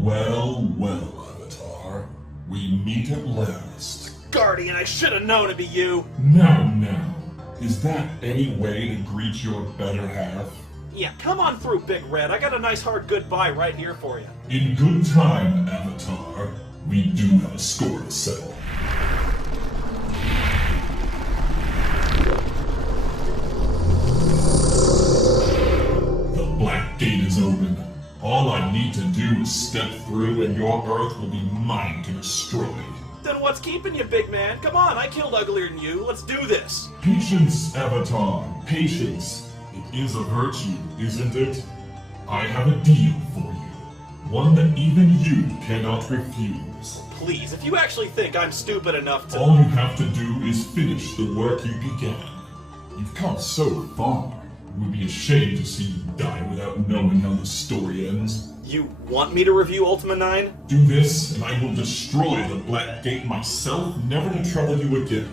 Well, well, Avatar. We meet at last. Guardian, I should have known it'd be you! Now. Is that any way to greet your better half? Yeah, come on through, Big Red. I got a nice hard goodbye right here for you. In good time, Avatar. We do have a score to settle. The Black Gate is open. All I need to do is step through and your Earth will be mine to destroy. Then what's keeping you, big man? Come on, I killed uglier than you. Let's do this. Patience, Avatar. Patience. It is a virtue, isn't it? I have a deal for you. One that even you cannot refuse. Please, if you actually think I'm stupid enough to— All you have to do is finish the work you began. You've come so far. It would be a shame to see you die without knowing how the story ends. You want me to review Ultima 9? Do this, and I will destroy the Black Gate myself, never to trouble you again.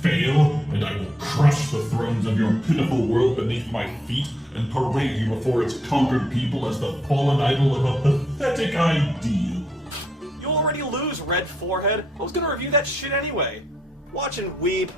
Fail, and I will crush the thrones of your pitiful world beneath my feet and parade you before its conquered people as the fallen idol of a pathetic ideal. You already lose, Red Forehead. I was gonna review that shit anyway. Watch and weep.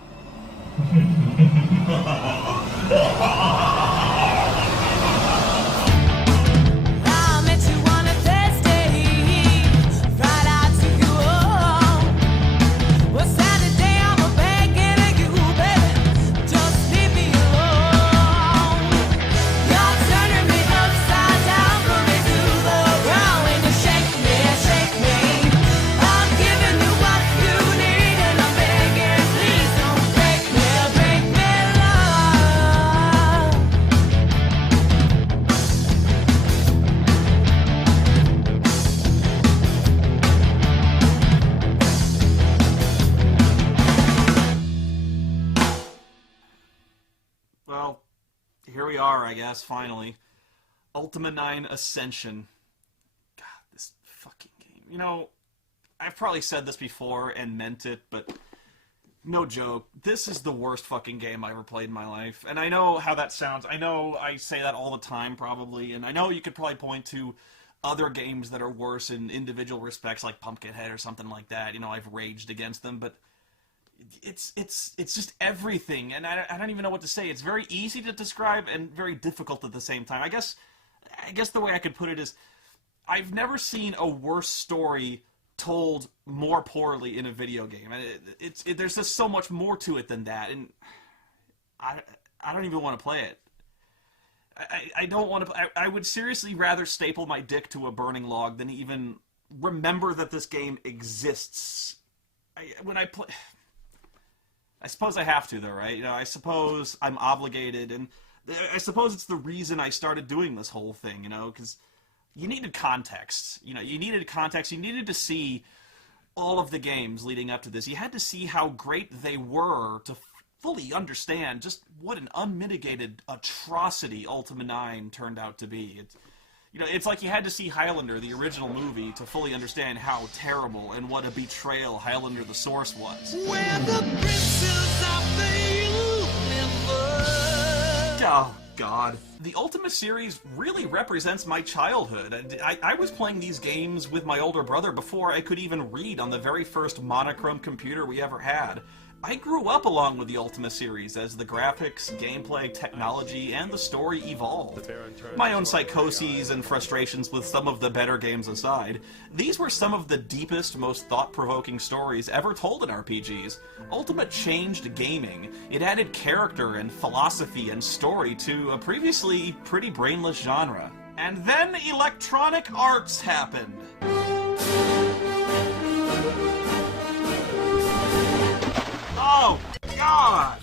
Well, here we are, I guess, finally. Ultima 9 Ascension. God, this fucking game. You know, I've probably said this before and meant it, but no joke. This is the worst fucking game I ever played in my life. And I know how that sounds. I know I say that all the time, probably. And I know you could probably point to other games that are worse in individual respects, like Pumpkinhead or something like that. You know, I've raged against them, but it's just everything, and I don't even know what to say. It's very easy to describe and very difficult at the same time. I guess the way I could put it is, I've never seen a worse story told more poorly in a video game. There's just so much more to it than that, and I don't even want to play it. I don't want to. I would seriously rather staple my dick to a burning log than even remember that this game exists. When I play, I suppose I have to, though, right? You know, I suppose I'm obligated, and I suppose it's the reason I started doing this whole thing, you know, because you needed context. You know, you needed context. You needed to see all of the games leading up to this. You had to see how great they were to fully understand just what an unmitigated atrocity Ultima 9 turned out to be. You know, it's like you had to see Highlander, the original movie, to fully understand how terrible and what a betrayal Highlander the Source was. We're the princes of the universe. Oh, God. The Ultima series really represents my childhood. I was playing these games with my older brother before I could even read on the very first monochrome computer we ever had. I grew up along with the Ultima series as the graphics, gameplay, technology, and the story evolved. My own psychoses and frustrations with some of the better games aside, these were some of the deepest, most thought-provoking stories ever told in RPGs. Ultima changed gaming. It added character and philosophy and story to a previously pretty brainless genre. And then Electronic Arts happened. Oh, God!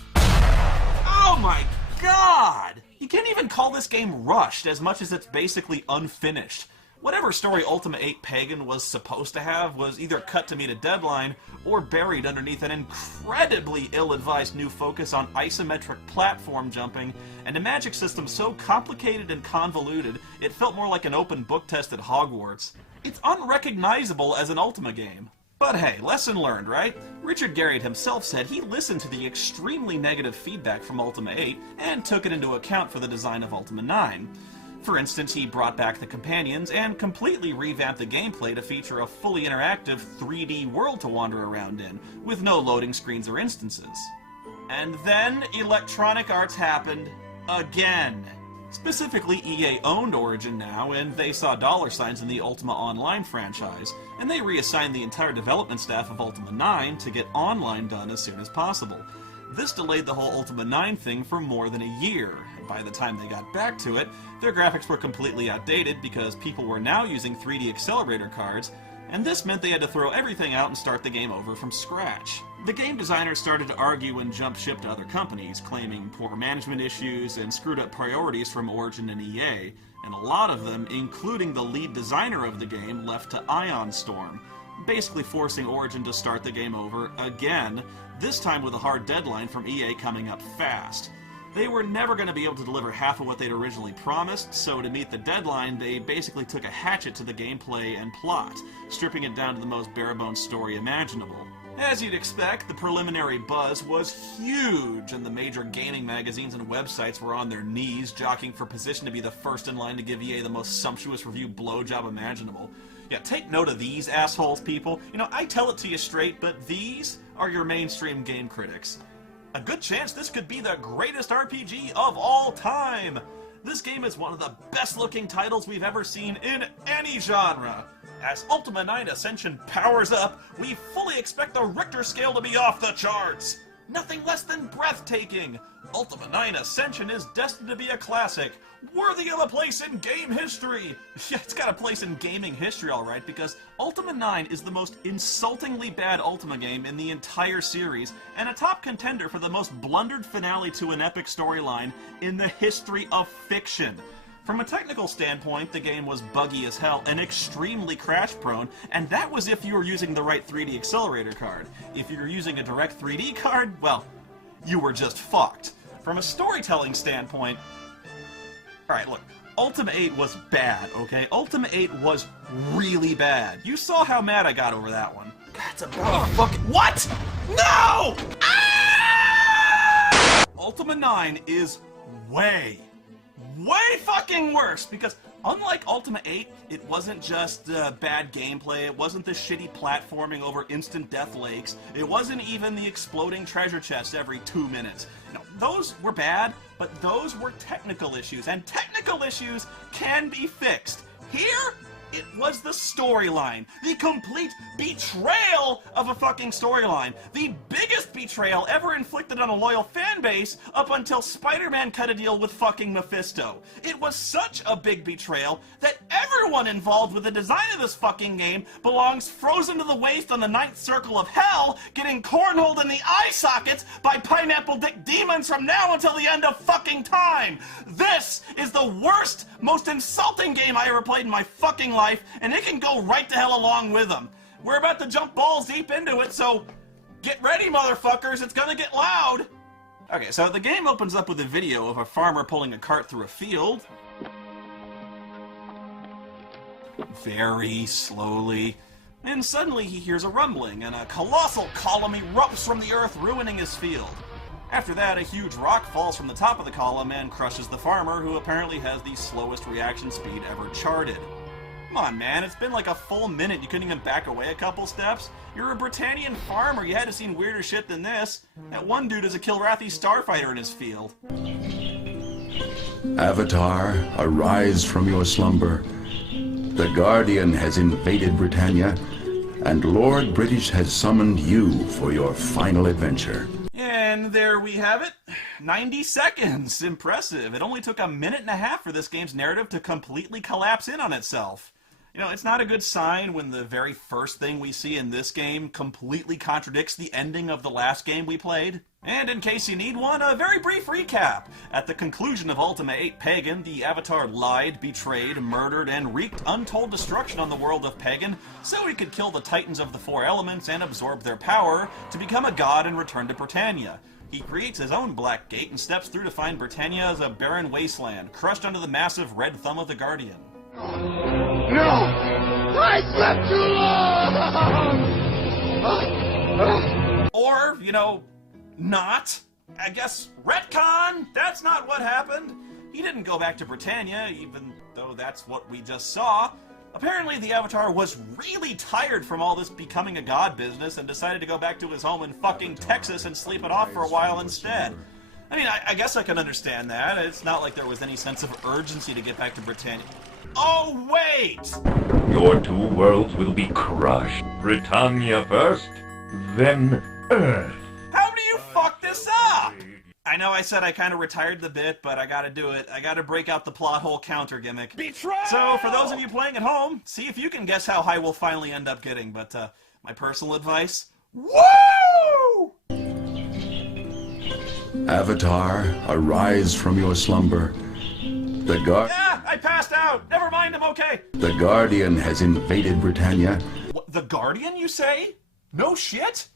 Oh my God! You can't even call this game rushed as much as it's basically unfinished. Whatever story Ultima 8 Pagan was supposed to have was either cut to meet a deadline or buried underneath an incredibly ill-advised new focus on isometric platform jumping and a magic system so complicated and convoluted it felt more like an open book test at Hogwarts. It's unrecognizable as an Ultima game. But hey, lesson learned, right? Richard Garriott himself said he listened to the extremely negative feedback from Ultima 8 and took it into account for the design of Ultima 9. For instance, he brought back the companions and completely revamped the gameplay to feature a fully interactive 3D world to wander around in, with no loading screens or instances. And then Electronic Arts happened again. Specifically, EA owned Origin now, and they saw dollar signs in the Ultima Online franchise, and they reassigned the entire development staff of Ultima 9 to get online done as soon as possible. This delayed the whole Ultima 9 thing for more than a year, and by the time they got back to it, their graphics were completely outdated because people were now using 3D accelerator cards, and this meant they had to throw everything out and start the game over from scratch. The game designers started to argue and jump ship to other companies, claiming poor management issues and screwed up priorities from Origin and EA, and a lot of them, including the lead designer of the game, left to Ion Storm, basically forcing Origin to start the game over again, this time with a hard deadline from EA coming up fast. They were never going to be able to deliver half of what they'd originally promised, so to meet the deadline, they basically took a hatchet to the gameplay and plot, stripping it down to the most bare-bones story imaginable. As you'd expect, the preliminary buzz was huge, and the major gaming magazines and websites were on their knees, jockeying for position to be the first in line to give EA the most sumptuous review blowjob imaginable. Yeah, take note of these assholes, people. You know, I tell it to you straight, but these are your mainstream game critics. A good chance this could be the greatest RPG of all time! This game is one of the best-looking titles we've ever seen in any genre. As Ultima 9 Ascension powers up, we fully expect the Richter scale to be off the charts! Nothing less than breathtaking! Ultima 9 Ascension is destined to be a classic, worthy of a place in game history! Yeah, it's got a place in gaming history, alright, because Ultima 9 is the most insultingly bad Ultima game in the entire series, and a top contender for the most blundered finale to an epic storyline in the history of fiction. From a technical standpoint, the game was buggy as hell and extremely crash-prone, and that was if you were using the right 3D accelerator card. If you were using a direct 3D card, well, you were just fucked. From a storytelling standpoint, alright, look, Ultima 8 was bad, okay? Ultima 8 was really bad. You saw how mad I got over that one. That's about fucking— What?! No! Ah! Ultima 9 is way fucking worse, because unlike Ultima 8, it wasn't just bad gameplay, it wasn't the shitty platforming over instant death lakes, it wasn't even the exploding treasure chests every 2 minutes. No, those were bad, but those were technical issues, and technical issues can be fixed. Here, it was the storyline. The complete betrayal of a fucking storyline. The biggest betrayal ever inflicted on a loyal fan base up until Spider-Man cut a deal with fucking Mephisto. It was such a big betrayal that everyone involved with the design of this fucking game belongs frozen to the waist on the ninth circle of hell, getting cornholed in the eye sockets by pineapple dick demons from now until the end of fucking time. This is the worst, most insulting game I ever played in my fucking life, and it can go right to hell along with them. We're about to jump balls deep into it, so get ready, motherfuckers, it's gonna get loud! Okay, so the game opens up with a video of a farmer pulling a cart through a field. Very slowly. And suddenly he hears a rumbling, and a colossal column erupts from the earth, ruining his field. After that, a huge rock falls from the top of the column and crushes the farmer, who apparently has the slowest reaction speed ever charted. Come on, man, it's been like a full minute. You couldn't even back away a couple steps? You're a Britannian farmer. You had to seen weirder shit than this. That one dude is a Kilrathi starfighter in his field. Avatar, arise from your slumber. The Guardian has invaded Britannia, and Lord British has summoned you for your final adventure. And there we have it. 90 seconds. Impressive. It only took a minute and a half for this game's narrative to completely collapse in on itself. You know, it's not a good sign when the very first thing we see in this game completely contradicts the ending of the last game we played. And in case you need one, a very brief recap. At the conclusion of Ultima 8 Pagan, the Avatar lied, betrayed, murdered, and wreaked untold destruction on the world of Pagan so he could kill the Titans of the Four Elements and absorb their power to become a god and return to Britannia. He creates his own Black Gate and steps through to find Britannia as a barren wasteland, crushed under the massive red thumb of the Guardian. No! I slept too long! Or, you know, not. I guess retcon? That's not what happened. He didn't go back to Britannia, even though that's what we just saw. Apparently the Avatar was really tired from all this becoming a god business and decided to go back to his home in fucking Texas and sleep it off for a while instead. I mean, I guess I can understand that. It's not like there was any sense of urgency to get back to Britannia. Oh, wait! Your two worlds will be crushed. Britannia first, then Earth. How do you fuck this up? I know I said I kind of retired the bit, but I gotta do it. I gotta break out the plot hole counter gimmick. Betrayal! So, for those of you playing at home, see if you can guess how high we'll finally end up getting, but, my personal advice? Woo! Avatar, arise from your slumber. Yeah, I passed out! Never mind, I'm okay! The Guardian has invaded Britannia. What, the Guardian, you say? No shit?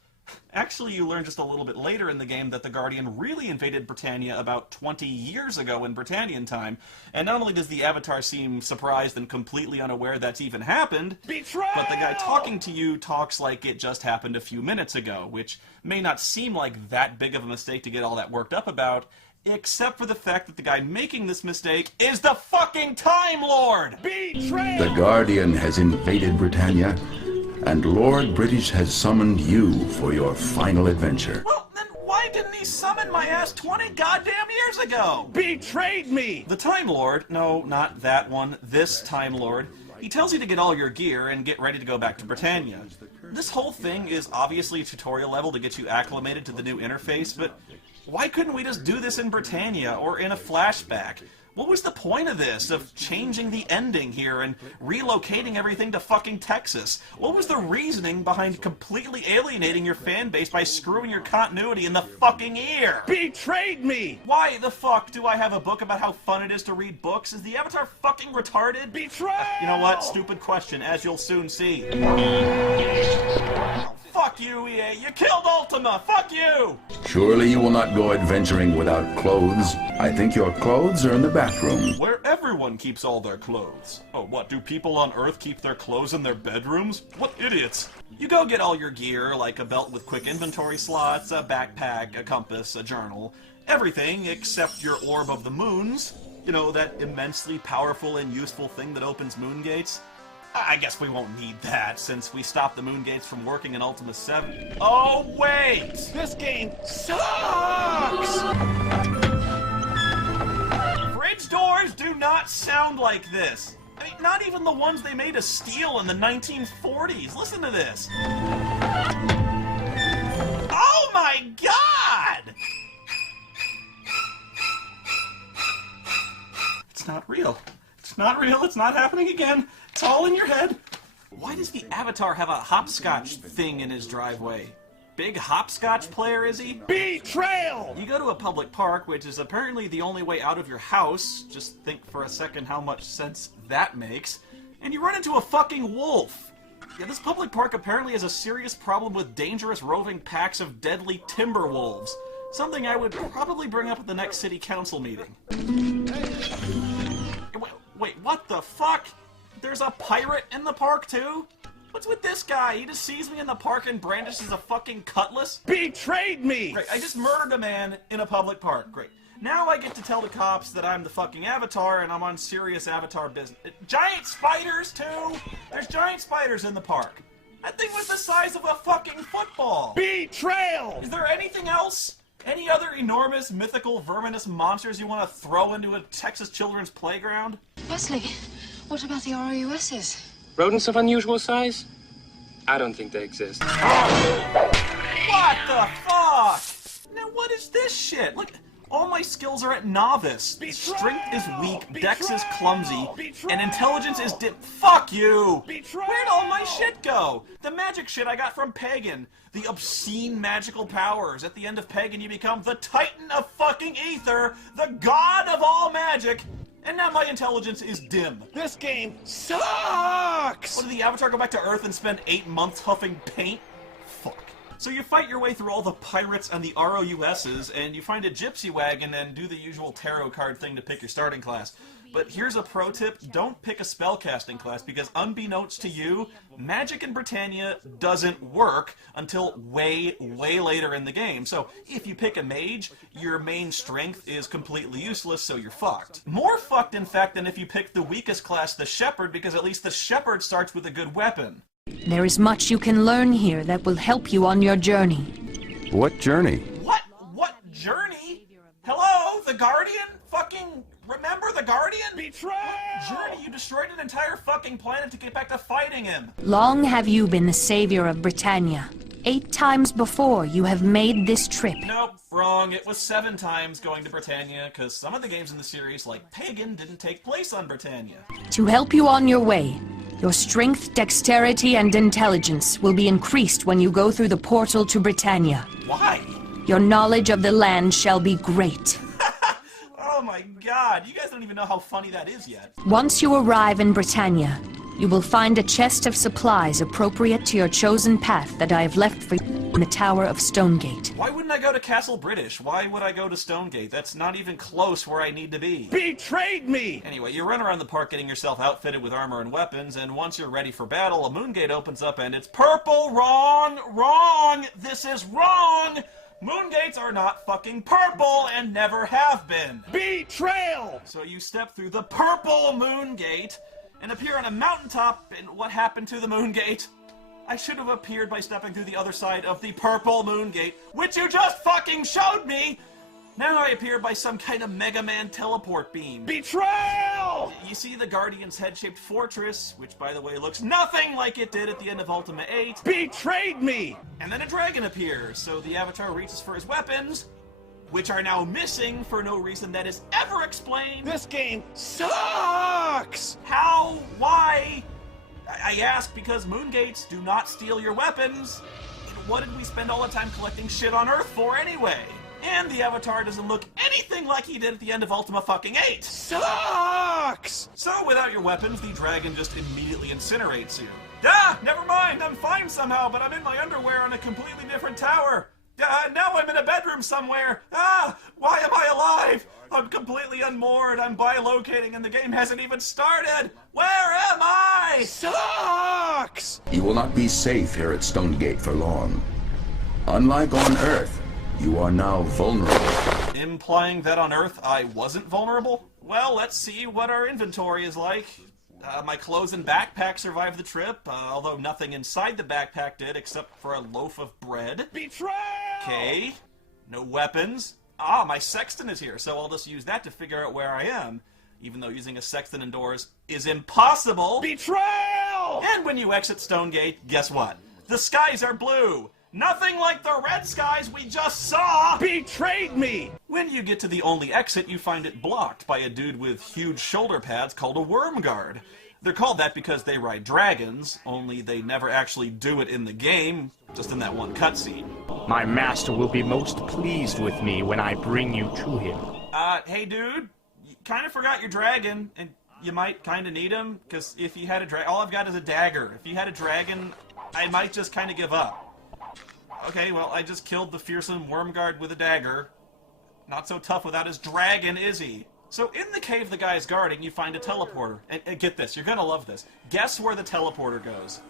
Actually, you learn just a little bit later in the game that the Guardian really invaded Britannia about 20 years ago in Britannian time, and not only does the Avatar seem surprised and completely unaware that's even happened, Betrayal! but the guy talking to you talks like it just happened a few minutes ago, which may not seem like that big of a mistake to get all that worked up about, except for the fact that the guy making this mistake is the fucking Time Lord! Betrayal! The Guardian has invaded Britannia, and Lord British has summoned you for your final adventure. Well, then why didn't he summon my ass 20 goddamn years ago? Betrayed me! The Time Lord, no, not that one, this Time Lord, he tells you to get all your gear and get ready to go back to Britannia. This whole thing is obviously tutorial level to get you acclimated to the new interface, but why couldn't we just do this in Britannia or in a flashback? What was the point of this, of changing the ending here and relocating everything to fucking Texas? What was the reasoning behind completely alienating your fan base by screwing your continuity in the fucking ear? Betrayed me! Why the fuck do I have a book about how fun it is to read books? Is the Avatar fucking retarded? Betrayal! You know what? Stupid question, as you'll soon see. Fuck you, EA. You killed Ultima. Fuck you! Surely you will not go adventuring without clothes. I think your clothes are in the back room. Where everyone keeps all their clothes. Oh, what, do people on Earth keep their clothes in their bedrooms? What idiots! You go get all your gear, like a belt with quick inventory slots, a backpack, a compass, a journal, everything except your Orb of the Moons. You know, that immensely powerful and useful thing that opens moon gates. I guess we won't need that, since we stopped the moon gates from working in Ultima 7. Oh, wait! This game sucks! Fridge doors do not sound like this. I mean, not even the ones they made of steel in the 1940s. Listen to this. Oh my god! It's not real. It's not real. It's not happening again. It's all in your head. Why does the Avatar have a hopscotch thing in his driveway? Big hopscotch player, is he? Betrayal! You go to a public park, which is apparently the only way out of your house. Just think for a second how much sense that makes. And you run into a fucking wolf. Yeah, this public park apparently has a serious problem with dangerous roving packs of deadly timber wolves. Something I would probably bring up at the next city council meeting. Wait, what the fuck? There's a pirate in the park, too? What's with this guy? He just sees me in the park and brandishes a fucking cutlass? Betrayed me! Great, I just murdered a man in a public park. Great. Now I get to tell the cops that I'm the fucking Avatar and I'm on serious Avatar business. Giant spiders, too? There's giant spiders in the park. That thing was the size of a fucking football. Betrayal! Is there anything else? Any other enormous, mythical, verminous monsters you want to throw into a Texas children's playground? Wesley, what about the RUSs? Rodents of unusual size? I don't think they exist. What the fuck? Now what is this shit? Look, all my skills are at novice. Strength is weak, dex is clumsy, and intelligence is Fuck you! Where'd all my shit go? The magic shit I got from Pagan. The obscene magical powers. At the end of Pagan, you become the Titan of fucking Ether, the god of all magic, and now my intelligence is dim. This game sucks! What, did the Avatar go back to Earth and spend 8 months huffing paint? Fuck. So you fight your way through all the pirates and the RUSs, and you find a gypsy wagon and do the usual tarot card thing to pick your starting class. But here's a pro tip, don't pick a spellcasting class, because unbeknownst to you, magic in Britannia doesn't work until way, way later in the game. So if you pick a mage, your main strength is completely useless, so you're fucked. More fucked, in fact, than if you pick the weakest class, the shepherd, because at least the shepherd starts with a good weapon. There is much you can learn here that will help you on your journey. What journey? What? What journey? Hello? The Guardian? Fucking... Remember the Guardian? Betrayal! Journey, you destroyed an entire fucking planet to get back to fighting him. Long have you been the savior of Britannia. 8 times before you have made this trip. Nope, wrong. It was 7 times going to Britannia, because some of the games in the series, like Pagan, didn't take place on Britannia. To help you on your way, your strength, dexterity, and intelligence will be increased when you go through the portal to Britannia. Why? Your knowledge of the land shall be great. Oh my god, you guys don't even know how funny that is yet. Once you arrive in Britannia, you will find a chest of supplies appropriate to your chosen path that I have left for you in the Tower of Stonegate. Why wouldn't I go to Castle British? Why would I go to Stonegate? That's not even close where I need to be. Betrayed me! Anyway, you run around the park getting yourself outfitted with armor and weapons, and once you're ready for battle, a moon gate opens up and it's purple! Wrong! Wrong! This is wrong! Moon gates are not fucking purple and never have been. Betrayal! So you step through the purple moon gate and appear on a mountaintop, and what happened to the moon gate? I should have appeared by stepping through the other side of the purple moon gate, which you just fucking showed me! Now I appear by some kind of Mega Man teleport beam. Betrayal! You see the Guardian's head-shaped fortress, which by the way looks nothing like it did at the end of Ultima 8. Betrayed me! And then a dragon appears, so the Avatar reaches for his weapons, which are now missing for no reason that is ever explained. This game sucks! How? Why? I ask because moon gates do not steal your weapons. What did we spend all the time collecting shit on Earth for anyway? And the Avatar doesn't look anything like he did at the end of Ultima fucking 8. Sucks! So without your weapons, the dragon just immediately incinerates you. Ah, never mind, I'm fine somehow, but I'm in my underwear on a completely different tower. Now I'm in a bedroom somewhere. Ah, why am I alive? I'm completely unmoored, I'm bilocating, and the game hasn't even started. Where am I? Sucks! You will not be safe here at Stonegate for long. Unlike on Earth, you are now vulnerable. Implying that on Earth I wasn't vulnerable? Well, let's see what our inventory is like. My clothes and backpack survived the trip, although nothing inside the backpack did except for a loaf of bread. Betrayal! Okay. No weapons. Ah, my sextant is here, so I'll just use that to figure out where I am, even though using a sextant indoors is impossible. Betrayal! And when you exit Stonegate, guess what? The skies are blue! Nothing like the red skies we just saw! Betrayed me! When you get to the only exit, you find it blocked by a dude with huge shoulder pads called a worm guard. They're called that because they ride dragons, only they never actually do it in the game, just in that one cutscene. My master will be most pleased with me when I bring you to him. Hey dude, you kind of forgot your dragon, and you might kind of need him, because if you had a dragon, all I've got is a dagger. If you had a dragon, I might just kind of give up. Okay, well, I just killed the fearsome Wormguard with a dagger. Not so tough without his dragon, is he? So in the cave the guy is guarding, you find a teleporter. And get this, you're gonna love this. Guess where the teleporter goes?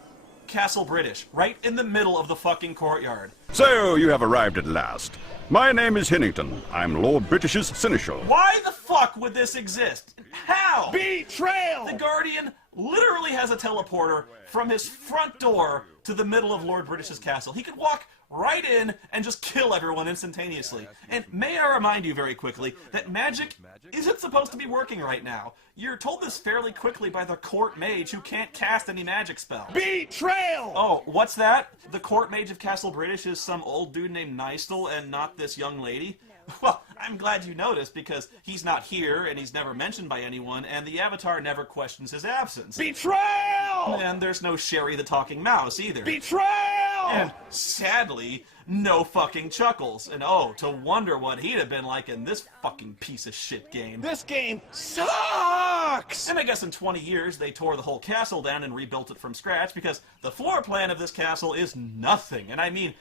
Castle British, right in the middle of the fucking courtyard. So, you have arrived at last. My name is Hennington. I'm Lord British's seneschal. Why the fuck would this exist? How? Betrayal! The Guardian literally has a teleporter from his front door to the middle of Lord British's castle. He could walk right in and just kill everyone instantaneously. And may I remind you very quickly that magic isn't supposed to be working right now. You're told this fairly quickly by the court mage who can't cast any magic spells. Betrayal! Oh, what's that? The court mage of Castle British is some old dude named Nystel and not this young lady? Well, I'm glad you noticed, because he's not here, and he's never mentioned by anyone, and the Avatar never questions his absence. Betrayal! And there's no Sherry the Talking Mouse, either. Betrayal! And, sadly, no fucking Chuckles. And oh, to wonder what he'd have been like in this fucking piece of shit game. This game sucks! And I guess in 20 years, they tore the whole castle down and rebuilt it from scratch, because the floor plan of this castle is nothing. And I mean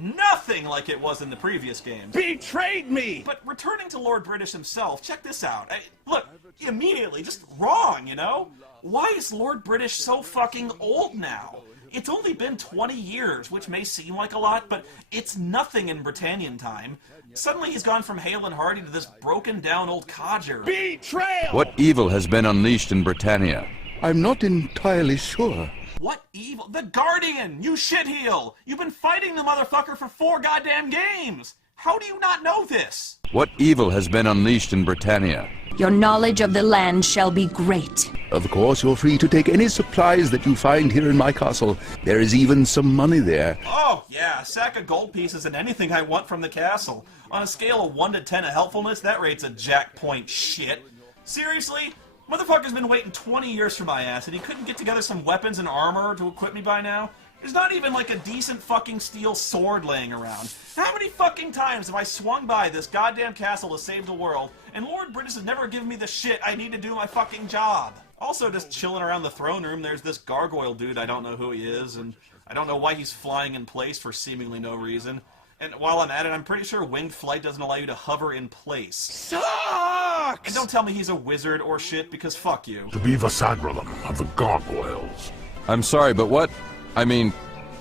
nothing like it was in the previous games. Betrayed me! But returning to Lord British himself, check this out. Look, immediately, just wrong, you know? Why is Lord British so fucking old now? It's only been 20 years, which may seem like a lot, but it's nothing in Britannian time. Suddenly he's gone from hale and hearty to this broken down old codger. Betrayal! What evil has been unleashed in Britannia? I'm not entirely sure. What evil? The Guardian! You shitheel! You've been fighting the motherfucker for 4 goddamn games! How do you not know this? What evil has been unleashed in Britannia? Your knowledge of the land shall be great. Of course, you're free to take any supplies that you find here in my castle. There is even some money there. Oh, yeah, a sack of gold pieces and anything I want from the castle. On a scale of 1 to 10 of helpfulness, that rate's a jack point shit. Seriously? Motherfucker's been waiting 20 years for my ass, and he couldn't get together some weapons and armor to equip me by now? There's not even like a decent fucking steel sword laying around. How many fucking times have I swung by this goddamn castle to save the world, and Lord British has never given me the shit I need to do my fucking job? Also, just chilling around the throne room, there's this gargoyle dude, I don't know who he is, and I don't know why he's flying in place for seemingly no reason. And while I'm at it, I'm pretty sure winged flight doesn't allow you to hover in place. Sucks! And don't tell me he's a wizard or shit, because fuck you. To be Vasagrilum of the Gargoyles. I'm sorry, but what? I mean,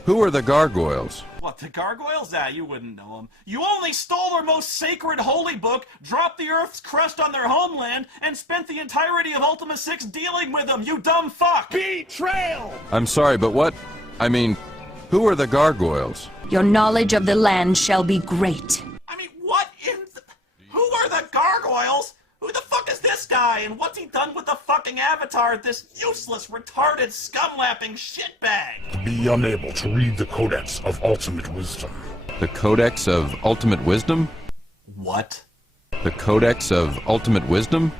who are the gargoyles? What, the gargoyles? Ah, you wouldn't know them. You only stole their most sacred holy book, dropped the Earth's crust on their homeland, and spent the entirety of Ultima 6 dealing with them, you dumb fuck! Betrayal! I'm sorry, but what? I mean, who are the gargoyles? Your knowledge of the land shall be great. I mean, what in the... Who are the gargoyles? Who the fuck is this guy, and what's he done with the fucking avatar, this useless, retarded, scum-lapping shitbag? To be unable to read the Codex of Ultimate Wisdom. The Codex of Ultimate Wisdom? What? The Codex of Ultimate Wisdom?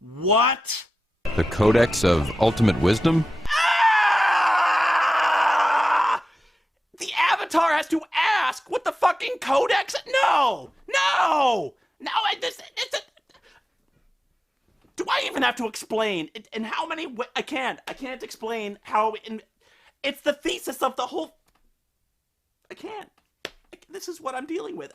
What? The Codex of Ultimate Wisdom? Ah! The Avatar has to ask what the fucking Codex... No! No! No, it's a... Do I even have to explain? In how many ways? I can't explain how... It's the thesis of the whole... I can't. This is what I'm dealing with.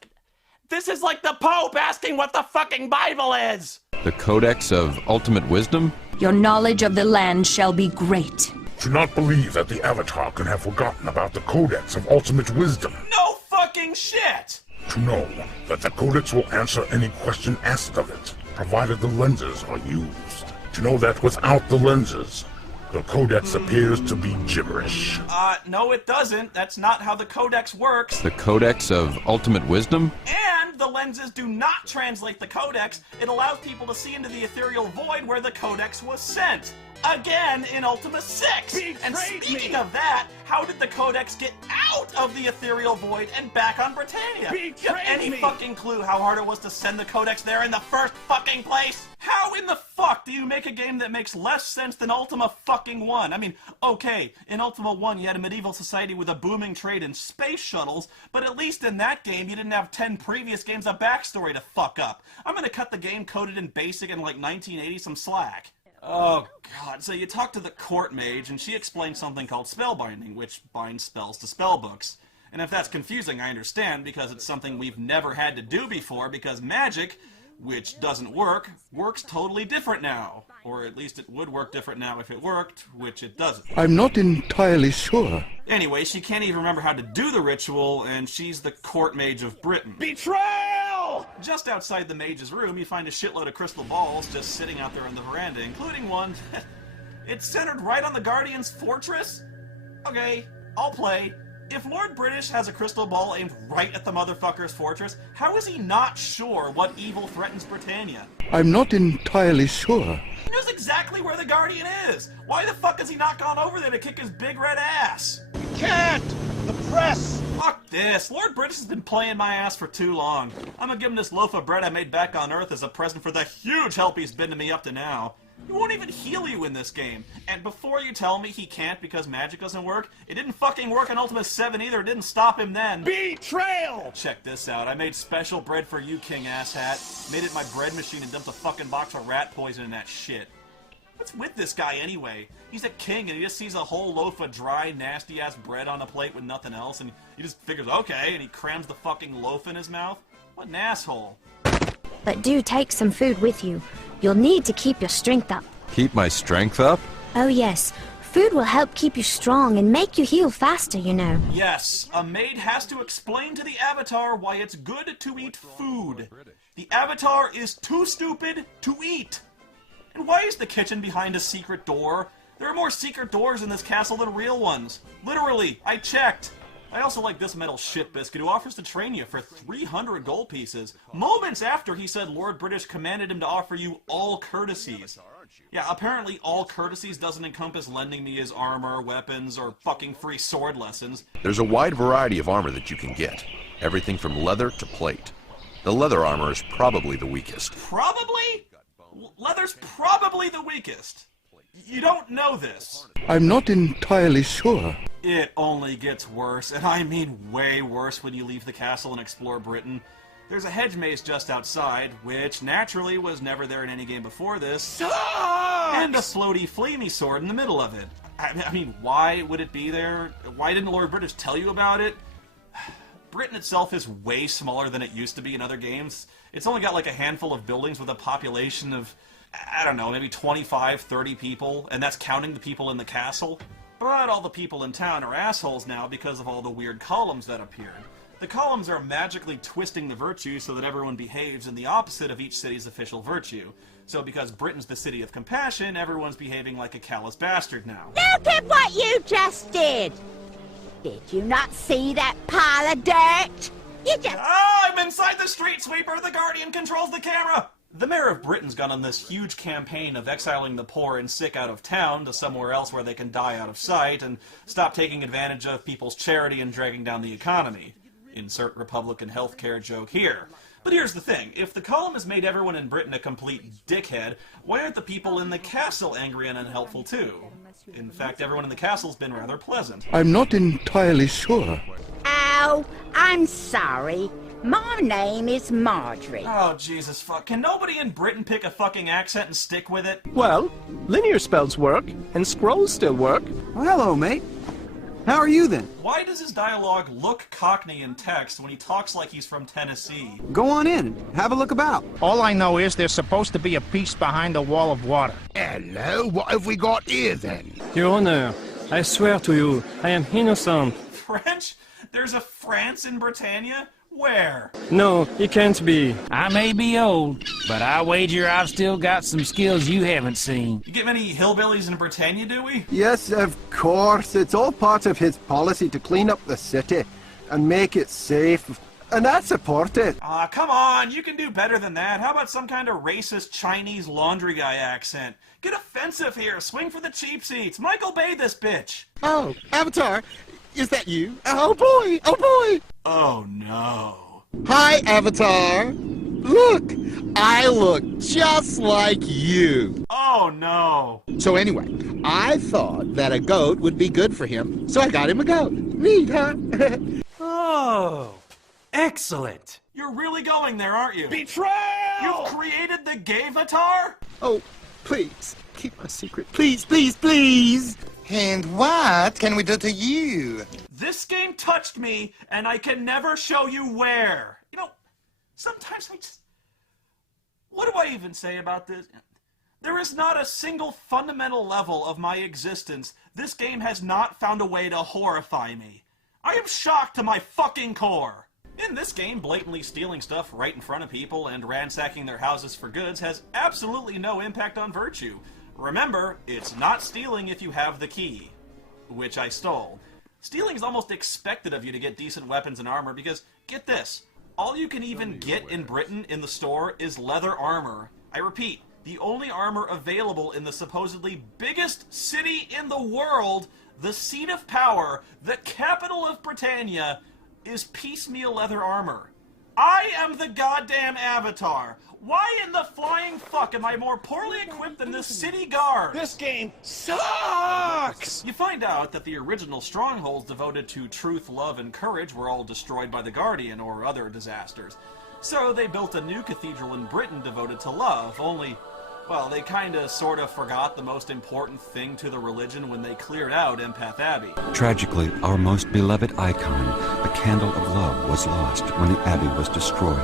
This is like the Pope asking what the fucking Bible is! The Codex of Ultimate Wisdom? Your knowledge of the land shall be great. Do not believe that the Avatar can have forgotten about the Codex of Ultimate Wisdom. No fucking shit! To know that the Codex will answer any question asked of it, provided the lenses are used. To know that without the lenses, the Codex appears to be gibberish. No it doesn't. That's not how the Codex works. The Codex of Ultimate Wisdom? And the lenses do not translate the Codex. It allows people to see into the ethereal void where the Codex was sent. Again in Ultima 6! And speaking of that, how did the Codex get out of the ethereal void and back on Britannia? Do you have any fucking clue how hard it was to send the Codex there in the first fucking place? How in the fuck do you make a game that makes less sense than Ultima fucking 1? I mean, okay, in Ultima 1 you had a medieval society with a booming trade in space shuttles, but at least in that game you didn't have 10 previous games of backstory to fuck up. I'm gonna cut the game coded in BASIC in like 1980 some slack. Oh god, so you talk to the court mage and she explains something called spellbinding, which binds spells to spellbooks. And if that's confusing, I understand, because it's something we've never had to do before, because magic, which doesn't work, works totally different now. Or at least it would work different now if it worked, which it doesn't. I'm not entirely sure. Anyway, she can't even remember how to do the ritual, and she's the court mage of Britain. Betrayal! Just outside the mage's room, you find a shitload of crystal balls just sitting out there on the veranda, including one. It's centered right on the Guardian's fortress? Okay, I'll play. If Lord British has a crystal ball aimed right at the motherfucker's fortress, how is he not sure what evil threatens Britannia? I'm not entirely sure. He knows exactly where the Guardian is! Why the fuck has he not gone over there to kick his big red ass? Can't! The press! Fuck this! Lord British has been playing my ass for too long. I'm gonna give him this loaf of bread I made back on Earth as a present for the huge help he's been to me up to now. He won't even heal you in this game. And before you tell me he can't because magic doesn't work, it didn't fucking work in Ultima 7 either. It didn't stop him then. Betrayal! Check this out. I made special bread for you, King Asshat. Made it my bread machine and dumped a fucking box of rat poison in that shit. What's with this guy anyway? He's a king and he just sees a whole loaf of dry, nasty-ass bread on a plate with nothing else and he just figures, okay, and he crams the fucking loaf in his mouth? What an asshole. But do take some food with you. You'll need to keep your strength up. Keep my strength up? Oh yes. Food will help keep you strong and make you heal faster, you know. Yes, a maid has to explain to the Avatar why it's good to eat food. The Avatar is too stupid to eat. And why is the kitchen behind a secret door? There are more secret doors in this castle than real ones. Literally, I checked. I also like this metal shit biscuit who offers to train you for 300 gold pieces, moments after he said Lord British commanded him to offer you all courtesies. Yeah, apparently all courtesies doesn't encompass lending me his armor, weapons, or fucking free sword lessons. There's a wide variety of armor that you can get. Everything from leather to plate. The leather armor is probably the weakest. Probably? Leather's probably the weakest. You don't know this. I'm not entirely sure. It only gets worse, and I mean way worse when you leave the castle and explore Britain. There's a hedge maze just outside, which naturally was never there in any game before this. Sucks! And a floaty flamey sword in the middle of it. I mean, why would it be there? Why didn't Lord British tell you about it? Britain itself is way smaller than it used to be in other games. It's only got like a handful of buildings with a population of, I don't know, maybe 25, 30 people, and that's counting the people in the castle. But all the people in town are assholes now because of all the weird columns that appeared. The columns are magically twisting the virtue so that everyone behaves in the opposite of each city's official virtue. So because Britain's the city of compassion, everyone's behaving like a callous bastard now. Look at what you just did! Did you not see that pile of dirt? You just... Ah, I'm inside the street sweeper! The Guardian controls the camera! The mayor of Britain's gone on this huge campaign of exiling the poor and sick out of town to somewhere else where they can die out of sight and stop taking advantage of people's charity and dragging down the economy. Insert Republican healthcare joke here. But here's the thing, if the column has made everyone in Britain a complete dickhead, why aren't the people in the castle angry and unhelpful too? In fact, everyone in the castle's been rather pleasant. I'm not entirely sure. Oh, I'm sorry. My name is Marjorie. Oh, Jesus fuck. Can nobody in Britain pick a fucking accent and stick with it? Well, linear spells work, and scrolls still work. Well, hello, mate. How are you then? Why does his dialogue look Cockney in text when he talks like he's from Tennessee? Go on in and have a look about. All I know is there's supposed to be a beast behind a wall of water. Hello, what have we got here then? Your Honor, I swear to you, I am innocent. French? There's a France in Britannia? Where? No, it can't be. I may be old, but I wager I've still got some skills you haven't seen. You get many hillbillies in Britannia, do we? Yes, of course. It's all part of his policy to clean up the city and make it safe. And I support it. Aw, come on. You can do better than that. How about some kind of racist Chinese laundry guy accent? Get offensive here. Swing for the cheap seats. Michael Bay this bitch. Oh, Avatar. Is that you? Oh boy! Oh boy! Oh no. Hi, Avatar! Look! I look just like you! Oh no! So anyway, I thought that a goat would be good for him, so I got him a goat. Neat, huh? Oh, excellent! You're really going there, aren't you? Betrayal! You've created the Gay-vatar? Oh, please, keep my secret. Please, please, please! And what can we do to you? This game touched me, and I can never show you where. You know, sometimes I just... What do I even say about this? There is not a single fundamental level of my existence this game has not found a way to horrify me. I am shocked to my fucking core. In this game, blatantly stealing stuff right in front of people and ransacking their houses for goods has absolutely no impact on virtue. Remember, it's not stealing if you have the key, which I stole. Stealing is almost expected of you to get decent weapons and armor because, get this, all you can even get in Britain in the store is leather armor. I repeat, the only armor available in the supposedly biggest city in the world, the seat of power, the capital of Britannia, is piecemeal leather armor. I am the goddamn Avatar. Why in the flying fuck am I more poorly equipped than this city guard? This game sucks! You find out that the original strongholds devoted to truth, love, and courage were all destroyed by the Guardian or other disasters. So they built a new cathedral in Britain devoted to love, only Well, they kinda sorta forgot the most important thing to the religion when they cleared out Empath Abbey. Tragically, our most beloved icon, the Candle of Love, was lost when the Abbey was destroyed.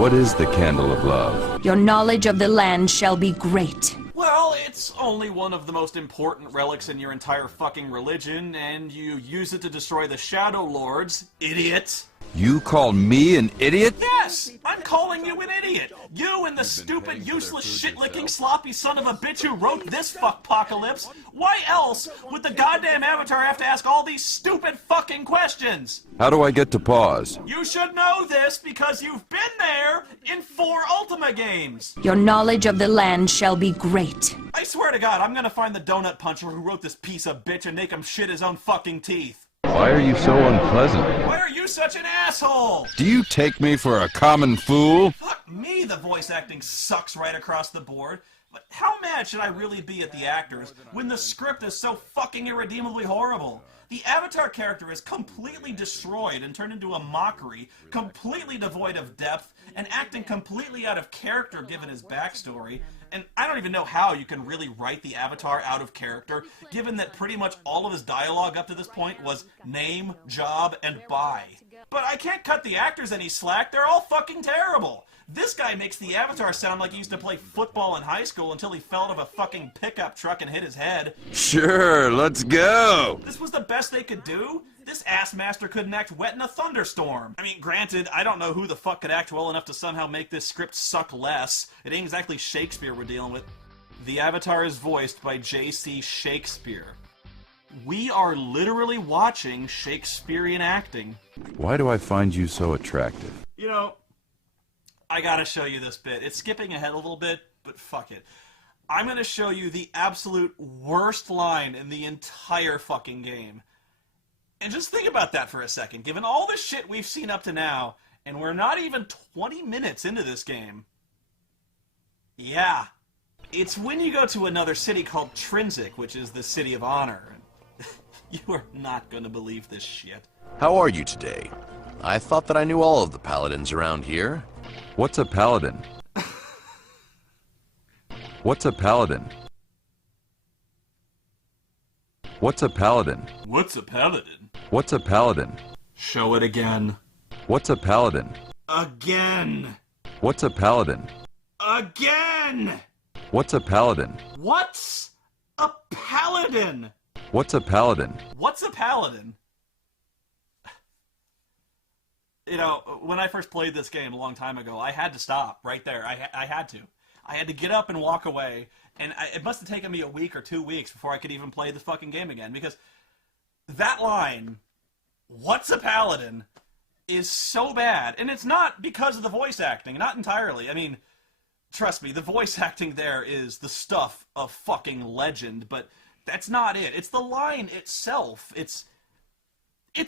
What is the Candle of Love? Your knowledge of the land shall be great. Well, it's only one of the most important relics in your entire fucking religion, and you use it to destroy the Shadow Lords, idiot! You call me an idiot? Yes! I'm calling you an idiot! You and the stupid, useless, shit-licking, sloppy son of a bitch who wrote this fuckpocalypse! Why else would the goddamn Avatar have to ask all these stupid fucking questions? How do I get to pause? You should know this because you've been there in 4 Ultima games! Your knowledge of the land shall be great. I swear to God, I'm gonna find the donut puncher who wrote this piece of bitch and make him shit his own fucking teeth. Why are you so unpleasant? Why are you such an asshole? Do you take me for a common fool? Fuck me, the voice acting sucks right across the board. But how mad should I really be at the actors when the script is so fucking irredeemably horrible? The Avatar character is completely destroyed and turned into a mockery, completely devoid of depth, and acting completely out of character given his backstory. And I don't even know how you can really write the Avatar out of character, given that pretty much all of his dialogue up to this point was name, job, and bye. But I can't cut the actors any slack, they're all fucking terrible. This guy makes the Avatar sound like he used to play football in high school until he fell out of a fucking pickup truck and hit his head. Sure, let's go! This was the best they could do? This ass master couldn't act wet in a thunderstorm. I mean, granted, I don't know who the fuck could act well enough to somehow make this script suck less. It ain't exactly Shakespeare we're dealing with. The Avatar is voiced by J.C. Shakespeare. We are literally watching Shakespearean acting. Why do I find you so attractive? You know, I gotta show you this bit. It's skipping ahead a little bit, but fuck it. I'm gonna show you the absolute worst line in the entire fucking game. And just think about that for a second. Given all the shit we've seen up to now, and we're not even 20 minutes into this game. Yeah. It's when you go to another city called Trinsic, which is the City of Honor. You are not gonna believe this shit. How are you today? I thought that I knew all of the paladins around here. What's a paladin? What's a paladin? What's a paladin? What's a paladin? What's a paladin? Show it again. What's a paladin? Again. What's a paladin? Again! What's a paladin? What's a paladin? What's a paladin? What's a paladin? You know, when I first played this game a long time ago, I had to stop right there. I had to. I had to get up and walk away, and it must have taken me a week or 2 weeks before I could even play this fucking game again, because that line, what's a paladin, is so bad. And it's not because of the voice acting, not entirely. I mean, trust me, the voice acting there is the stuff of fucking legend, but that's not it. It's the line itself. It's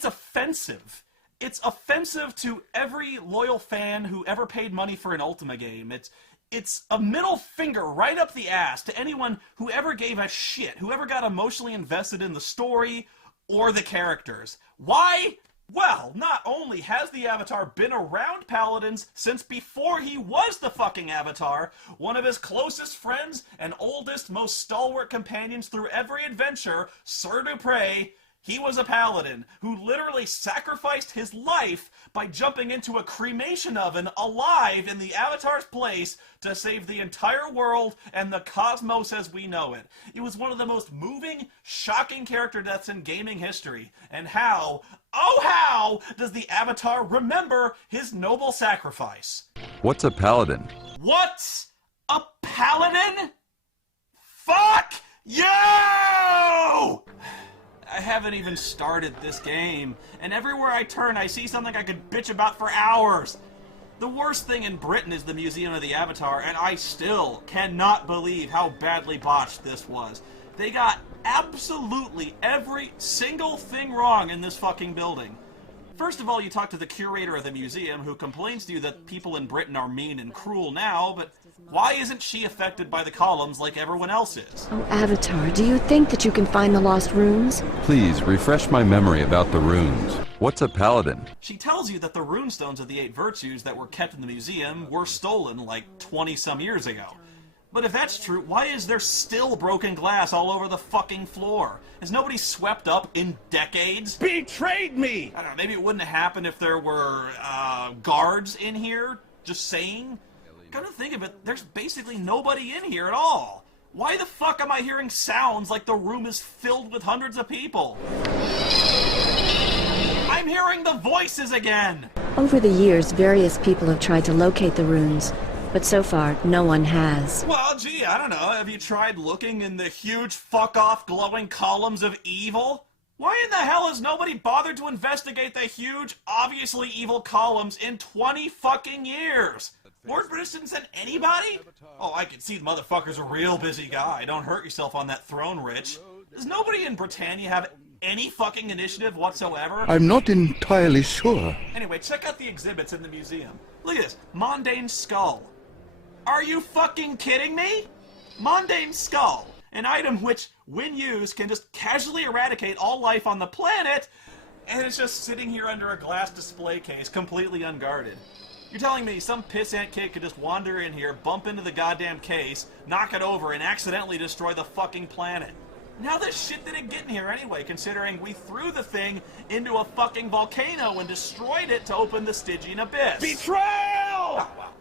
offensive. It's offensive to every loyal fan who ever paid money for an Ultima game. It's a middle finger right up the ass to anyone who ever gave a shit, who ever got emotionally invested in the story or the characters. Why? Well, not only has the Avatar been around Paladins since before he was the fucking Avatar, one of his closest friends and oldest, most stalwart companions through every adventure, Sir Dupre, he was a paladin who literally sacrificed his life by jumping into a cremation oven alive in the Avatar's place to save the entire world and the cosmos as we know it. It was one of the most moving, shocking character deaths in gaming history. And how, oh how, does the Avatar remember his noble sacrifice? What's a paladin? What's a paladin? Fuck you! I haven't even started this game, and everywhere I turn I see something I could bitch about for hours. The worst thing in Britain is the Museum of the Avatar, and I still cannot believe how badly botched this was. They got absolutely every single thing wrong in this fucking building. First of all, you talk to the curator of the museum, who complains to you that people in Britain are mean and cruel now, but why isn't she affected by the columns like everyone else is? Oh, Avatar, do you think that you can find the lost runes? Please, refresh my memory about the runes. What's a paladin? She tells you that the runestones of the 8 virtues that were kept in the museum were stolen like 20-some years ago. But if that's true, why is there still broken glass all over the fucking floor? Has nobody swept up in decades? Betrayed me! I don't know, maybe it wouldn't have happened if there were, guards in here, just saying. Come to think of it, there's basically nobody in here at all. Why the fuck am I hearing sounds like the room is filled with hundreds of people? I'm hearing the voices again! Over the years, various people have tried to locate the runes, but so far, no one has. Well, gee, I don't know. Have you tried looking in the huge fuck-off glowing columns of evil? Why in the hell has nobody bothered to investigate the huge, obviously evil columns in 20 fucking years? Lord British didn't send anybody? Oh, I can see the motherfucker's a real busy guy. Don't hurt yourself on that throne, Rich. Does nobody in Britannia have any fucking initiative whatsoever? I'm not entirely sure. Anyway, check out the exhibits in the museum. Look at this. Mondaine Skull. Are you fucking kidding me? Mondaine Skull. An item which, when used, can just casually eradicate all life on the planet, and it's just sitting here under a glass display case, completely unguarded. You're telling me some pissant kid could just wander in here, bump into the goddamn case, knock it over, and accidentally destroy the fucking planet? Now this shit didn't get in here anyway, considering we threw the thing into a fucking volcano and destroyed it to open the Stygian Abyss. Betrayal! Oh, well,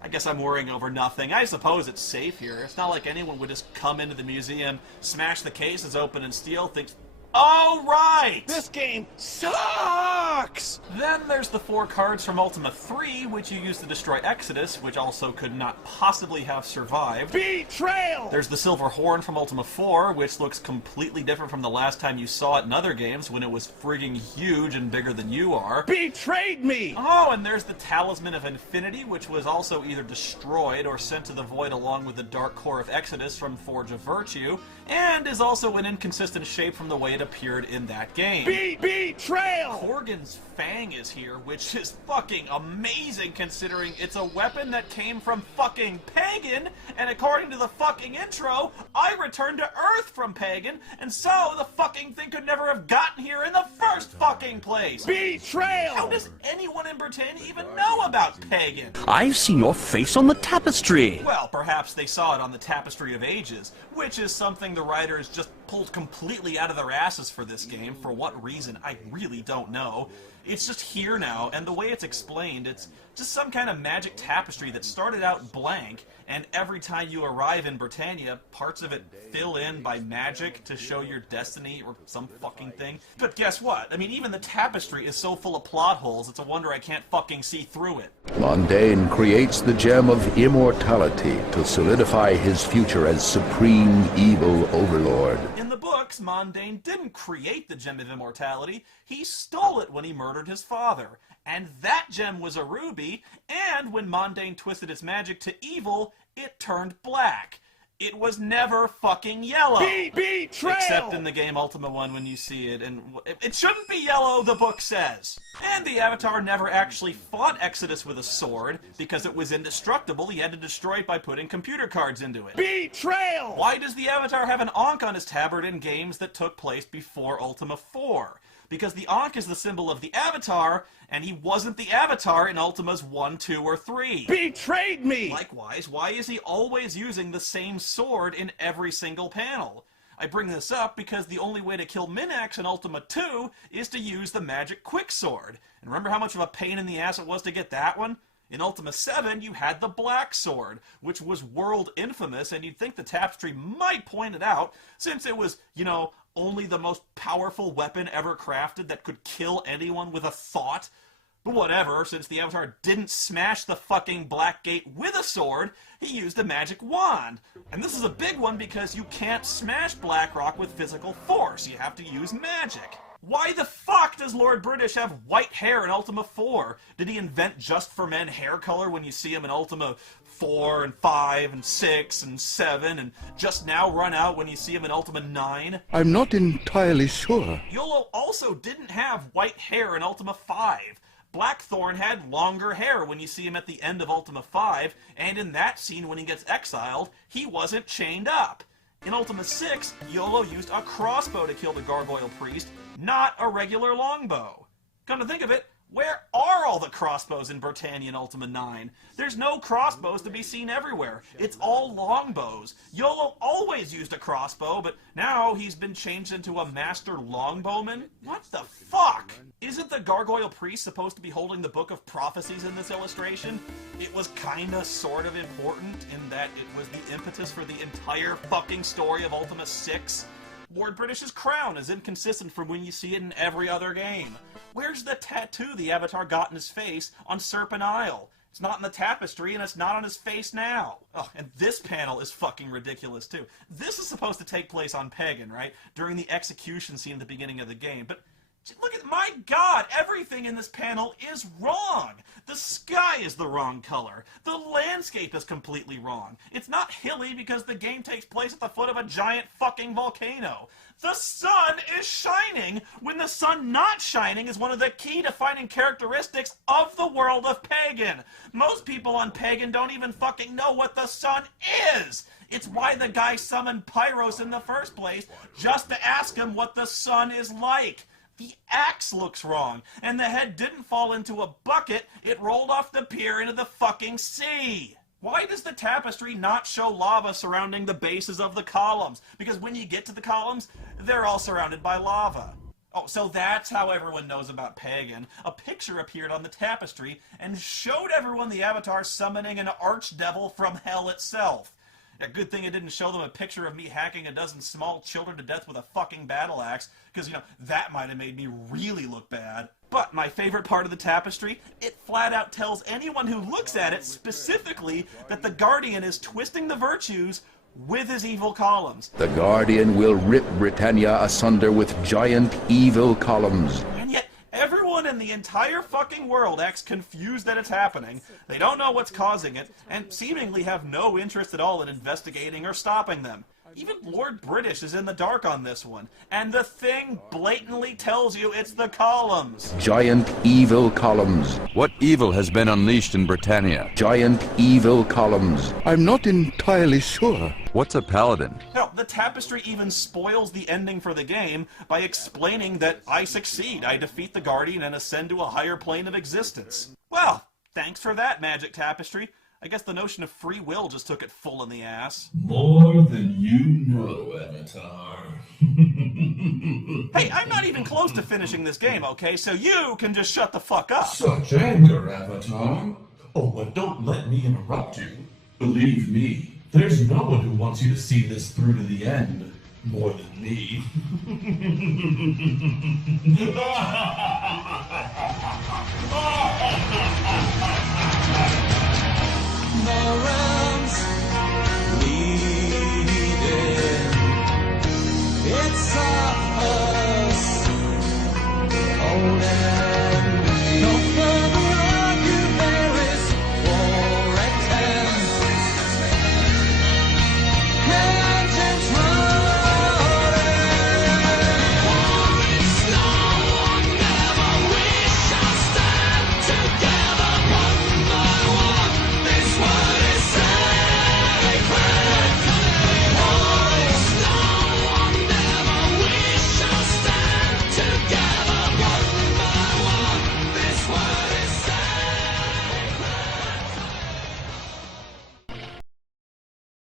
I guess I'm worrying over nothing. I suppose it's safe here. It's not like anyone would just come into the museum, smash the cases open, and steal things. Oh, right! This game sucks! Then there's the 4 cards from Ultima 3, which you use to destroy Exodus, which also could not possibly have survived. Betrayal! There's the Silver Horn from Ultima 4, which looks completely different from the last time you saw it in other games, when it was frigging huge and bigger than you are. Betrayed me! Oh, and there's the Talisman of Infinity, which was also either destroyed or sent to the void along with the Dark Core of Exodus from Forge of Virtue, and is also an inconsistent shape from the way it appeared in that game. Betrayal! Korgan's Fang is here, which is fucking amazing considering it's a weapon that came from fucking Pagan, and according to the fucking intro, I returned to Earth from Pagan, and so the fucking thing could never have gotten here in the first fucking place. Betrayal! How does anyone in Britannia even know about Pagan? I've seen your face on the tapestry! Well, perhaps they saw it on the Tapestry of Ages, which is something the writers just pulled completely out of their asses for this game. For what reason, I really don't know. It's just here now, and the way it's explained, it's just some kind of magic tapestry that started out blank, and every time you arrive in Britannia, parts of it fill in by magic to show your destiny or some fucking thing. But guess what? I mean, even the tapestry is so full of plot holes, it's a wonder I can't fucking see through it. Mondaine creates the gem of immortality to solidify his future as supreme evil overlord. In the books, Mondaine didn't create the Gem of Immortality, he stole it when he murdered his father. And that gem was a ruby, and when Mondaine twisted its magic to evil, it turned black. It was never fucking yellow. Betrayal! Except in the game Ultima 1 when you see it, and it shouldn't be yellow, the book says. And the Avatar never actually fought Exodus with a sword, because it was indestructible, he had to destroy it by putting computer cards into it. Betrayal! Why does the Avatar have an Ankh on his tabard in games that took place before Ultima 4? Because the Ankh is the symbol of the Avatar, and he wasn't the Avatar in Ultimas 1, 2, or 3. Betrayed me! Likewise, why is he always using the same sword in every single panel? I bring this up because the only way to kill Minax in Ultima 2 is to use the magic quicksword. And remember how much of a pain in the ass it was to get that one? In Ultima 7, you had the black sword, which was world infamous, and you'd think the tapestry might point it out, since it was, you know, only the most powerful weapon ever crafted that could kill anyone with a thought. But whatever, since the Avatar didn't smash the fucking Black Gate with a sword, he used a magic wand. And this is a big one because you can't smash Blackrock with physical force, you have to use magic. Why the fuck does Lord British have white hair in Ultima 4? Did he invent just for men hair color when you see him in Ultima 4 and 5 and 6 and 7 and just now run out when you see him in Ultima 9? I'm not entirely sure. Iolo also didn't have white hair in Ultima 5. Blackthorn had longer hair when you see him at the end of Ultima 5, and in that scene when he gets exiled, he wasn't chained up. In Ultima 6, Iolo used a crossbow to kill the Gargoyle Priest, not a regular longbow. Come to think of it, Where are all the crossbows in Britannia and Ultima 9? There's no crossbows to be seen everywhere. It's all longbows. YOLO always used a crossbow, but now he's been changed into a master longbowman? What the fuck? Isn't the gargoyle priest supposed to be holding the Book of Prophecies in this illustration? It was kinda sort of important in that it was the impetus for the entire fucking story of Ultima 6. Lord British's crown is inconsistent from when you see it in every other game. Where's the tattoo the Avatar got in his face on Serpent Isle? It's not in the tapestry, and it's not on his face now. Oh, and this panel is fucking ridiculous, too. This is supposed to take place on Pagan, right? During the execution scene at the beginning of the game, but look at, my god, everything in this panel is wrong. The sky is the wrong color. The landscape is completely wrong. It's not hilly because the game takes place at the foot of a giant fucking volcano. The sun is shining when the sun not shining is one of the key defining characteristics of the world of Pagan. Most people on Pagan don't even fucking know what the sun is. It's why the guy summoned Pyros in the first place, just to ask him what the sun is like. The axe looks wrong, and the head didn't fall into a bucket, it rolled off the pier into the fucking sea. Why does the tapestry not show lava surrounding the bases of the columns? Because when you get to the columns, they're all surrounded by lava. Oh, so that's how everyone knows about Pagan. A picture appeared on the tapestry and showed everyone the Avatar summoning an archdevil from hell itself. A good thing it didn't show them a picture of me hacking a dozen small children to death with a fucking battle axe, because, you know, that might have made me really look bad. But my favorite part of the tapestry, it flat out tells anyone who looks at it specifically that the Guardian is twisting the virtues with his evil columns. The Guardian will rip Britannia asunder with giant evil columns. And yet, everyone in the entire fucking world acts confused that it's happening, they don't know what's causing it, and seemingly have no interest at all in investigating or stopping them. Even Lord British is in the dark on this one, and the thing blatantly tells you it's the columns. Giant evil columns. What evil has been unleashed in Britannia? Giant evil columns. I'm not entirely sure. What's a paladin? Now, the tapestry even spoils the ending for the game by explaining that I succeed, I defeat the Guardian and ascend to a higher plane of existence. Well, thanks for that, Magic Tapestry. I guess the notion of free will just took it full in the ass. More than you know, Avatar. Hey, I'm not even close to finishing this game, okay? So you can just shut the fuck up. Such anger, Avatar. Oh, but don't let me interrupt you. Believe me, there's no one who wants you to see this through to the end more than me.